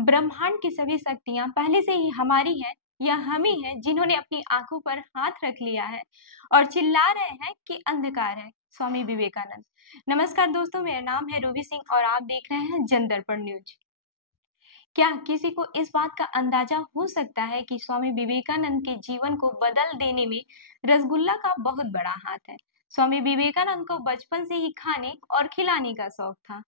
ब्रह्मांड की सभी शक्तियां पहले से ही हमारी हैं या हम ही हैं जिन्होंने अपनी आंखों पर हाथ रख लिया है और चिल्ला रहे हैं कि अंधकार है। स्वामी विवेकानंद। नमस्कार दोस्तों, मेरा नाम है रूबी सिंह और आप देख रहे हैं जन दर्पण न्यूज। क्या किसी को इस बात का अंदाजा हो सकता है कि स्वामी विवेकानंद के जीवन को बदल देने में रसगुल्ला का बहुत बड़ा हाथ है। स्वामी विवेकानंद को बचपन से ही खाने और खिलाने का शौक था।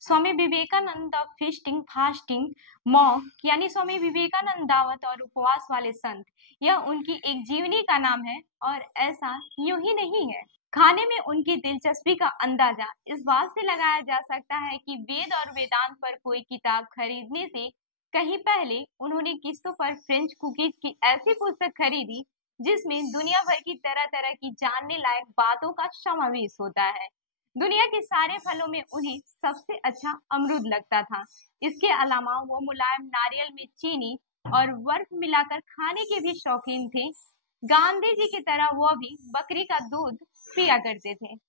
Swami Vivekananda the feasting fasting monk यानी स्वामी विवेकानंद दावत और उपवास वाले संत, यह उनकी एक जीवनी का नाम है और ऐसा यूं ही नहीं है। खाने में उनकी दिलचस्पी का अंदाजा इस बात से लगाया जा सकता है कि वेद और वेदांत पर कोई किताब खरीदने से कहीं पहले उन्होंने किस्तों पर फ्रेंच कुकीज की ऐसी पुस्तक खरीदी जिसमें दुनिया भर की तरह तरह की जानने लायक बातों का समावेश होता है। दुनिया के सारे फलों में उन्हें सबसे अच्छा अमरूद लगता था। इसके अलावा वो मुलायम नारियल में चीनी और बर्फ मिलाकर खाने के भी शौकीन थे। गांधी जी की तरह वो भी बकरी का दूध पिया करते थे।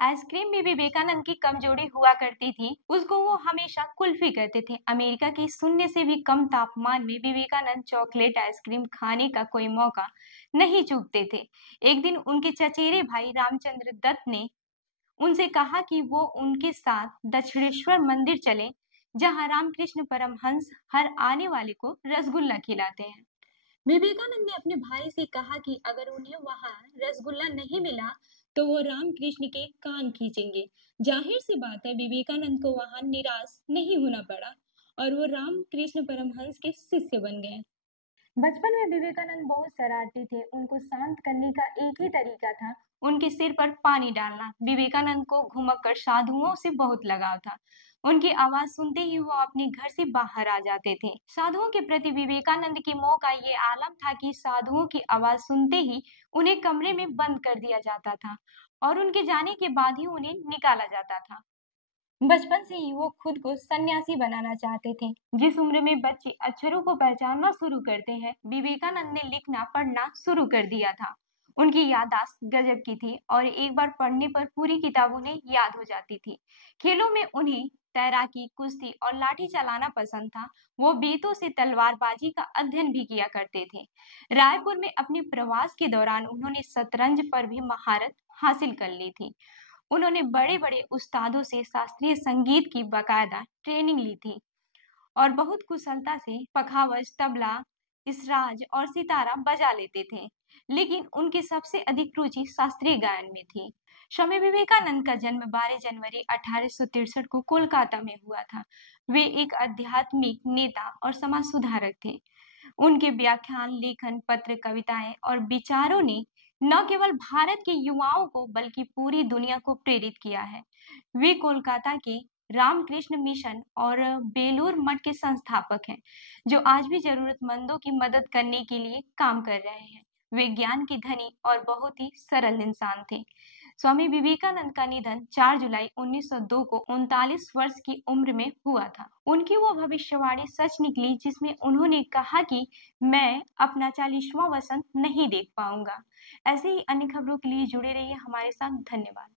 आइसक्रीम में विवेकानंद की कमजोरी हुआ करती थी, उसको वो हमेशा कुल्फी कहते थे। अमेरिका के शून्य से भी कम तापमान में विवेकानंद चॉकलेट आइसक्रीम खाने का कोई मौका नहीं चूकते थे। एक दिन उनके चचेरे भाई रामचंद्र दत्त ने उनसे कहा कि वो उनके साथ दक्षिणेश्वर मंदिर चलें, जहां रामकृष्ण परमहंस हर आने वाले को रसगुल्ला खिलाते हैं। विवेकानंद ने अपने भाई से कहा कि अगर उन्हें वहां रसगुल्ला नहीं मिला तो वो रामकृष्ण के कान खींचेंगे। जाहिर सी बात है, विवेकानंद को वहां निराश नहीं होना पड़ा और वो रामकृष्ण परमहंस के शिष्य बन गए। बचपन में विवेकानंद बहुत शरारती थे। उनको शांत करने का एक ही तरीका था, उनके सिर पर पानी डालना। विवेकानंद को घुमक्कड़ साधुओं से बहुत लगाव था। उनकी आवाज सुनते ही वो अपने घर से बाहर आ जाते थे। साधुओं के प्रति विवेकानंद की मोह का ये आलम था कि साधुओं की आवाज सुनते ही उन्हें कमरे में बंद कर दिया जाता था और उनके जाने के बाद ही उन्हें निकाला जाता था। बचपन से ही वो खुद को सन्यासी बनाना चाहते थे। जिस उम्र में बच्चे अक्षरों को पहचानना शुरू करते हैं, विवेकानंद ने लिखना पढ़ना शुरू कर दिया था। उनकी याददाश्त गजब की थी और एक बार पढ़ने पर पूरी किताब उन्हें याद हो जाती थी। खेलों में उन्हें तैराकी, कुश्ती और लाठी चलाना पसंद था। वो बेतों से तलवारबाजी का अध्ययन भी किया करते थे। रायपुर में अपने प्रवास के दौरान उन्होंने शतरंज पर भी महारत हासिल कर ली थी। उन्होंने बड़े बड़े उस्तादों से शास्त्रीय संगीत की बाकायदा ट्रेनिंग ली थी और बहुत कुशलता से पखावज, तबला, इसराज और सितारा बजा लेते थे। लेकिन उनकी सबसे अधिक रुचि शास्त्रीय गायन में थी। स्वामी विवेकानंद का जन्म 12 जनवरी 1863 को कोलकाता में हुआ था। वे एक आध्यात्मिक नेता और समाज सुधारक थे। उनके व्याख्यान, लेखन, पत्र, कविताएं और विचारों ने न केवल भारत के युवाओं को बल्कि पूरी दुनिया को प्रेरित किया है। वे कोलकाता के रामकृष्ण मिशन और बेलूर मठ के संस्थापक हैं, जो आज भी जरूरतमंदों की मदद करने के लिए काम कर रहे हैं। वे ज्ञान के धनी और बहुत ही सरल इंसान थे। स्वामी विवेकानंद का निधन 4 जुलाई 1902 को 39 वर्ष की उम्र में हुआ था। उनकी वो भविष्यवाणी सच निकली जिसमें उन्होंने कहा कि मैं अपना 40वां वसंत नहीं देख पाऊंगा। ऐसे ही अन्य खबरों के लिए जुड़े रहिए हमारे साथ। धन्यवाद।